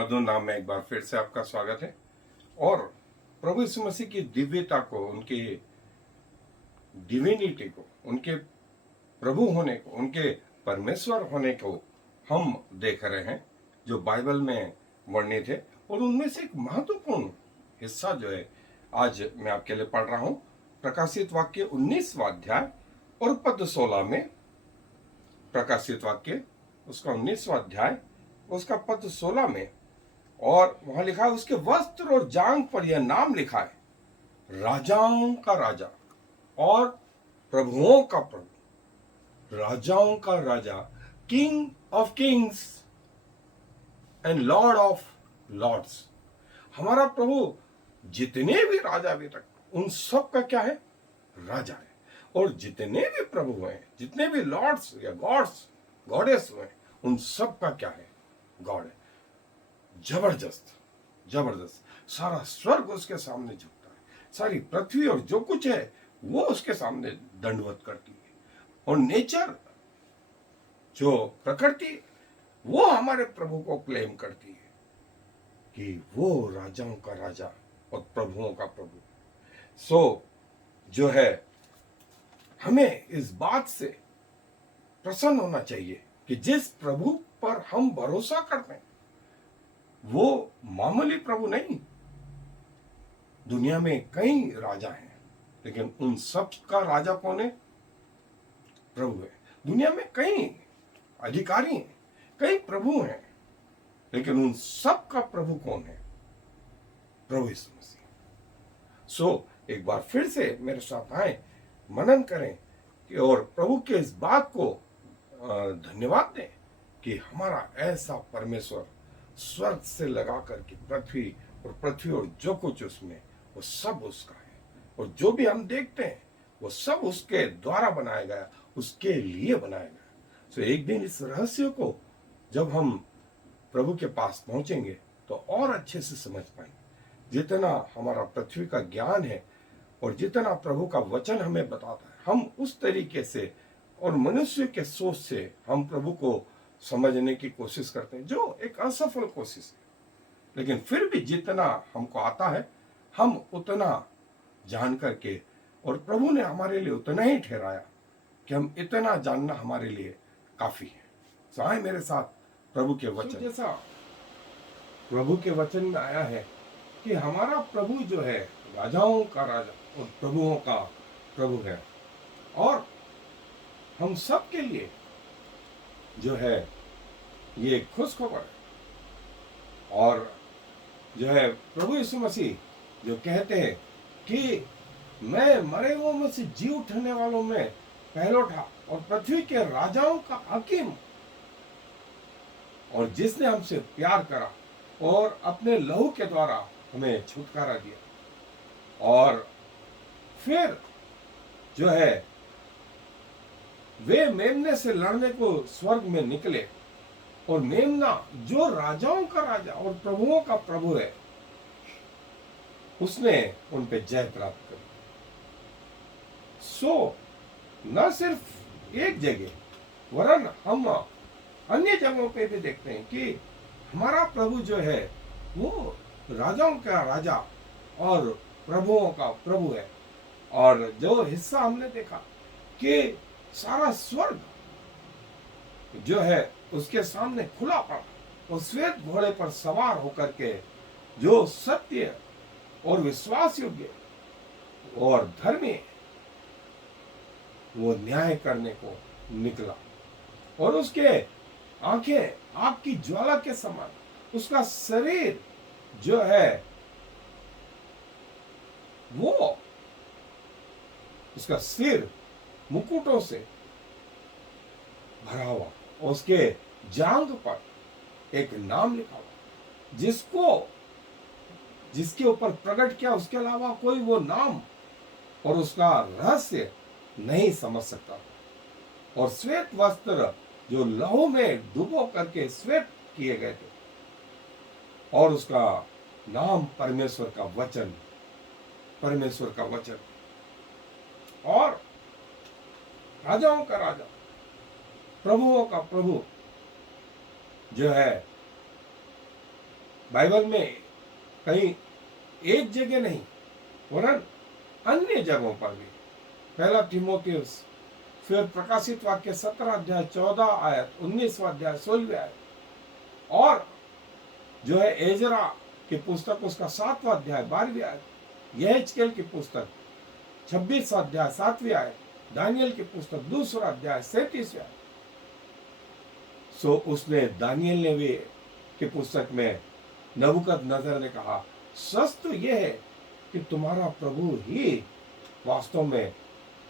मधुर नाम में एक बार फिर से आपका स्वागत है। और प्रभु यीशु मसीह की दिव्यता को, उनके डिविनिटी को, उनके प्रभु होने को, उनके परमेश्वर होने को हम देख रहे हैं जो बाइबल में वर्णित है। और उनमें से एक महत्वपूर्ण हिस्सा जो है आज मैं आपके लिए पढ़ रहा हूं, प्रकाशित वाक्य 19वां अध्याय और पद 16 में। प्रकाशित वाक्य उसका 19वां अध्याय उसका पद 16 में, और वहां लिखा है, उसके वस्त्र और जांघ पर यह नाम लिखा है, राजाओं का राजा और प्रभुओं का प्रभु। राजाओं का राजा, king of kings and lord of lords. हमारा प्रभु जितने भी राजा अभी तक, उन सब का क्या है? राजा है। और जितने भी प्रभु हैं, जितने भी लॉर्ड्स या गॉड्स गॉडेस हुए, उन सब का क्या है? गॉड है। जबरदस्त जबरदस्त। सारा स्वर्ग उसके सामने झुकता है, सारी पृथ्वी और जो कुछ है वो उसके सामने दंडवत करती है। और नेचर, जो प्रकृति, वो हमारे प्रभु को क्लेम करती है कि वो राजाओं का राजा और प्रभुओं का प्रभु। सो जो है, हमें इस बात से प्रसन्न होना चाहिए कि जिस प्रभु पर हम भरोसा करते हैं वो मामूली प्रभु नहीं। दुनिया में कई राजा हैं, लेकिन उन सब का राजा कौन है? प्रभु है। दुनिया में कई अधिकारी हैं, कई प्रभु हैं, लेकिन उन सब का प्रभु कौन है? प्रभु यीशु मसीह। सो एक बार फिर से मेरे साथ आए, मनन करें कि और प्रभु के इस बात को धन्यवाद दें कि हमारा ऐसा परमेश्वर स्वर्ग से लगा करके पृथ्वी और जो कुछ उसमें, वो सब उसका है। और जो भी हम देखते हैं वो सब उसके द्वारा बनाया गया, उसके लिए बनाया गया। सो एक दिन इस रहस्य को जब हम प्रभु के पास पहुंचेंगे तो और अच्छे से समझ पाएंगे। जितना हमारा पृथ्वी का ज्ञान है और जितना प्रभु का वचन हमें बताता है, हम उस तरीके से और मनुष्य के सोच से हम प्रभु को समझने की कोशिश करते हैं, जो एक असफल कोशिश है। लेकिन फिर भी जितना हमको आता है, हम उतना जान करके, और प्रभु ने हमारे लिए उतना ही ठहराया कि हम इतना जानना हमारे लिए काफी है। तो आए मेरे साथ प्रभु के वचन, जैसा प्रभु के वचन में आया है कि हमारा प्रभु जो है राजाओं का राजा और प्रभुओं का प्रभु है। और हम सब के लिए जो है ये खुश खबर है। और जो है प्रभु यीशु मसीह जो कहते हैं कि मैं मरे हुओं में से जी उठने वालों में पहलोठा और पृथ्वी के राजाओं का हाकिम, और जिसने हमसे प्यार करा और अपने लहू के द्वारा हमें छुटकारा दिया। और फिर जो है वे मेमने से लड़ने को स्वर्ग में निकले, और मेमना जो राजाओं का राजा और प्रभुओं का प्रभु है, उसने उन पे जय प्राप्त करी। सो न सिर्फ एक जगह वरन हम अन्य जगहों पे भी देखते हैं कि हमारा प्रभु जो है वो राजाओं का राजा और प्रभुओं का प्रभु है। और जो हिस्सा हमने देखा कि सारा स्वर्ग जो है उसके सामने खुला पड़ा, और श्वेत घोड़े पर सवार होकर के जो सत्य और विश्वास योग्य और धर्मी, वो न्याय करने को निकला। और उसके आंखें आग की ज्वाला के समान, उसका शरीर जो है वो, उसका सिर मुकुटों से भरा हुआ, और उसके जांघ पर एक नाम लिखा हुआ, जिसके ऊपर प्रकट किया, उसके अलावा कोई वो नाम और उसका रहस्य नहीं समझ सकता। और श्वेत वस्त्र जो लहू में डुबो करके श्वेत किए गए थे, और उसका नाम परमेश्वर का वचन, परमेश्वर का वचन। और राजाओं का राजा, प्रभुओं का प्रभु जो है बाइबल में कहीं एक जगह नहीं वरन अन्य जगहों पर भी। पहला तीमुथियुस, फिर प्रकाशित वाक्य 17 अध्याय 14 आयत, 19वां अध्याय 16 आयत, और जो है एजरा की पुस्तक उसका 7वां अध्याय 12वीं आयत, यहेजकेल की पुस्तक 26वां अध्याय 7वीं आयत, दानियल की पुस्तक 2रा अध्याय 37वां आयत। सो उसने दानियल ने भी की पुस्तक में नबूकदनेस्सर ने कहा, सच तो यह है कि तुम्हारा प्रभु ही वास्तव में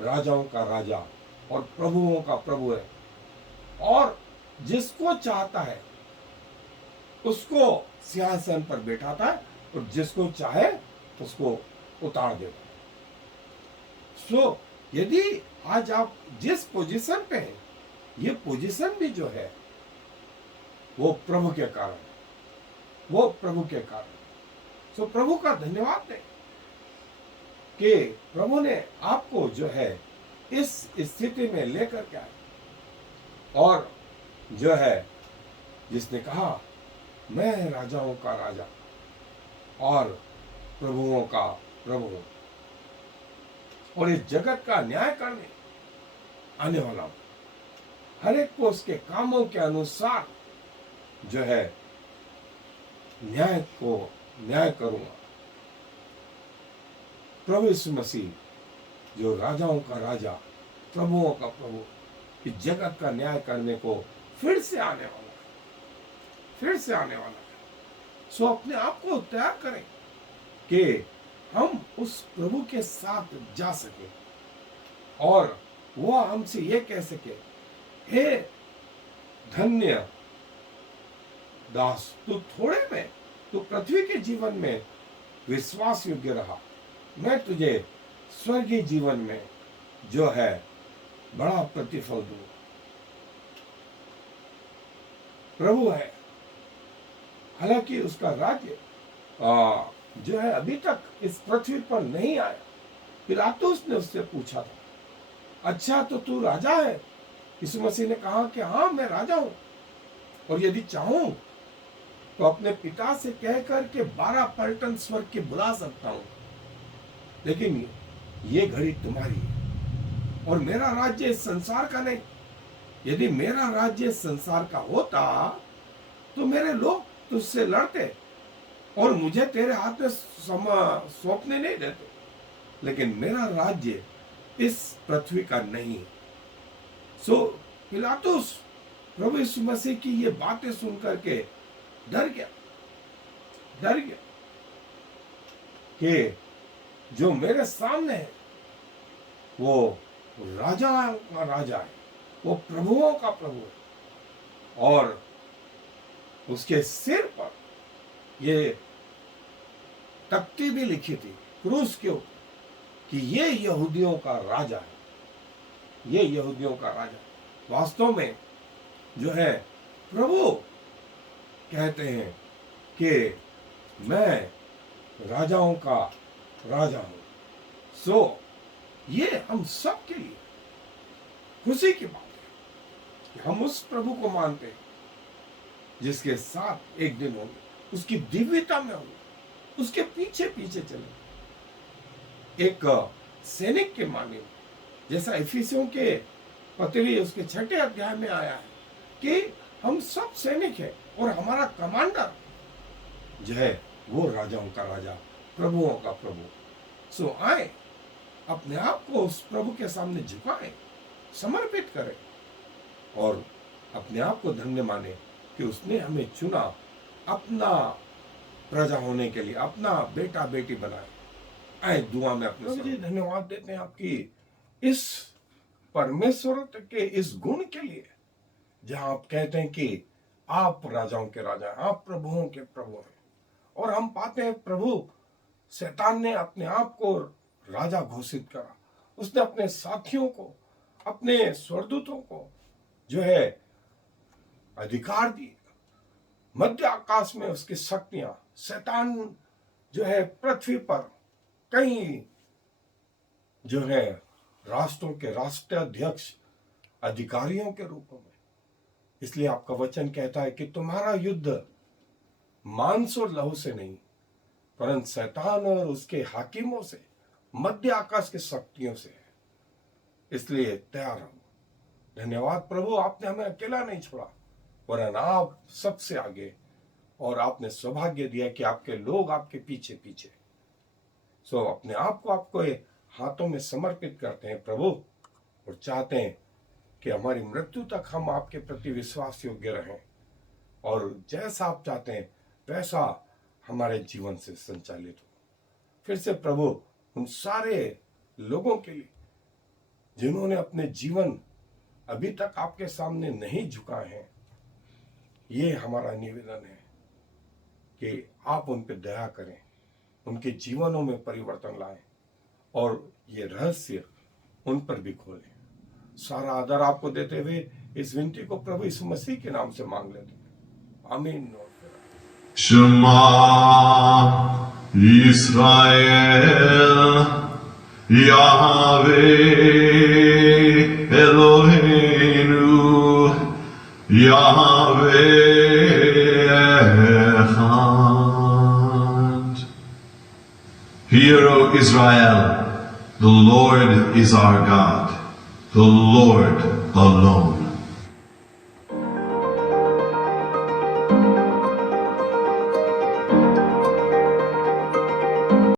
राजाओं का राजा और प्रभुओं का प्रभु है, और जिसको चाहता है उसको सिंहासन पर बैठाता है और जिसको चाहे उसको उतार देता है। सो यदि आज आप जिस पोजीशन पे हैं, ये पोजीशन भी जो है वो प्रभु के कारण, वो प्रभु के कारण। सो प्रभु का धन्यवाद दें कि प्रभु ने आपको जो है इस स्थिति में लेकर के आए, और जो है जिसने कहा मैं राजाओं का राजा और प्रभुओं का प्रभु हूं, और इस जगत का न्याय करने आने वाला हूं, हर एक को उसके कामों के अनुसार जो है न्याय करूंगा। प्रभु यीशु मसीह जो राजाओं का राजा, प्रभुओं का प्रभु, इस जगत का न्याय करने को फिर से आने वाला है, फिर से आने वाला है। सो अपने आप को तैयार करें कि हम उस प्रभु के साथ जा सके और वो हमसे ये कह सके, हे धन्य दास, तू थोड़े में, तू पृथ्वी के जीवन में विश्वास योग्य रहा, मैं तुझे स्वर्गीय जीवन में जो है बड़ा प्रतिफल दूंगा। प्रभु है, हालांकि उसका राज्य जो है अभी तक इस पृथ्वी पर नहीं आया। पिलातुस ने उससे पूछा था, अच्छा तो तू राजा है? यीशु मसीह ने कहा कि हाँ मैं राजा हूं, और यदि चाहूं तो अपने पिता से कहकर के 12 पलटन स्वर्ग के बुला सकता हूं, लेकिन ये घड़ी तुम्हारी है और मेरा राज्य इस संसार का नहीं। यदि मेरा राज्य इस संसार का होता तो मेरे लोग तुझसे लड़ते और मुझे तेरे हाथ में सौंपने नहीं देते, लेकिन मेरा राज्य इस पृथ्वी का नहीं है। सो पिलातुस प्रभु यीशु मसीह की ये बातें सुनकर के डर गया कि जो मेरे सामने है वो राजा का राजा है, वो प्रभुओं का प्रभु है, और उसके सिर पर ये तख्ती भी लिखी थी क्रूस के ऊपर कि ये यहूदियों का राजा है, ये यहूदियों का राजा। वास्तव में जो है प्रभु कहते हैं कि मैं राजाओं का राजा हूं। सो ये हम सब के लिए खुशी की बात है कि हम उस प्रभु को मानते हैं जिसके साथ एक दिन होंगे, उसकी दिव्यता में होंगे, उसके पीछे पीछे चलेंगे। एक सैनिक के माने, जैसा इफिसियों के पत्री उसके 6 अध्याय में आया है कि हम सब सैनिक हैं और हमारा कमांडर जो है वो राजाओं का राजा, प्रभुओं का प्रभु। सो आए, अपने आप को उस प्रभु के सामने झुकाएं, समर्पित करें और अपने आप को धन्य माने कि उसने हमें चुना अपना प्रजा होने के लिए, अपना बेटा बेटी बनाए। आए दुआ में अपने जी धन्यवाद देते हैं आपकी इस परमेश्वर के इस गुण के लिए, जहां आप कहते हैं कि आप राजाओं के राजा हैं, आप प्रभुओं के प्रभु हैं। और हम पाते हैं प्रभु शैतान ने अपने आप को राजा घोषित करा, उसने अपने साथियों को, अपने स्वर्गदूतों को जो है अधिकार दिए। मध्य आकाश में उसकी शक्तियां, शैतान जो है पृथ्वी पर कई जो है राष्ट्रों के राष्ट्राध्यक्ष, अधिकारियों के रूप में। इसलिए आपका वचन कहता है कि तुम्हारा युद्ध मांस और लहू से नहीं, परंतु शैतान और उसके हाकिमों से, मध्य आकाश की शक्तियों से है। इसलिए तैयार रहो। धन्यवाद प्रभु, आपने हमें अकेला नहीं छोड़ा, वरन आप सबसे आगे, और आपने सौभाग्य दिया कि आपके लोग आपके पीछे पीछे। सो अपने आप को आपको हाथों में समर्पित करते हैं प्रभु, और चाहते हैं कि हमारी मृत्यु तक हम आपके प्रति विश्वास योग्य रहें, और जैसा आप चाहते हैं वैसा हमारे जीवन से संचालित हो। फिर से प्रभु उन सारे लोगों के लिए जिन्होंने अपने जीवन अभी तक आपके सामने नहीं झुकाए हैं, ये हमारा निवेदन है कि आप उन पर दया करें, उनके जीवनों में परिवर्तन लाएं, और ये रहस्य उन पर भी खोलें। सारा आदर आपको देते हुए इस विनती को प्रभु यीशु मसीह के नाम से मांग लेते हैं, आमीन। Shema Yisrael Yahweh Eloheinu Yahweh Echad. Hear, O Israel, the Lord is our God, the Lord alone.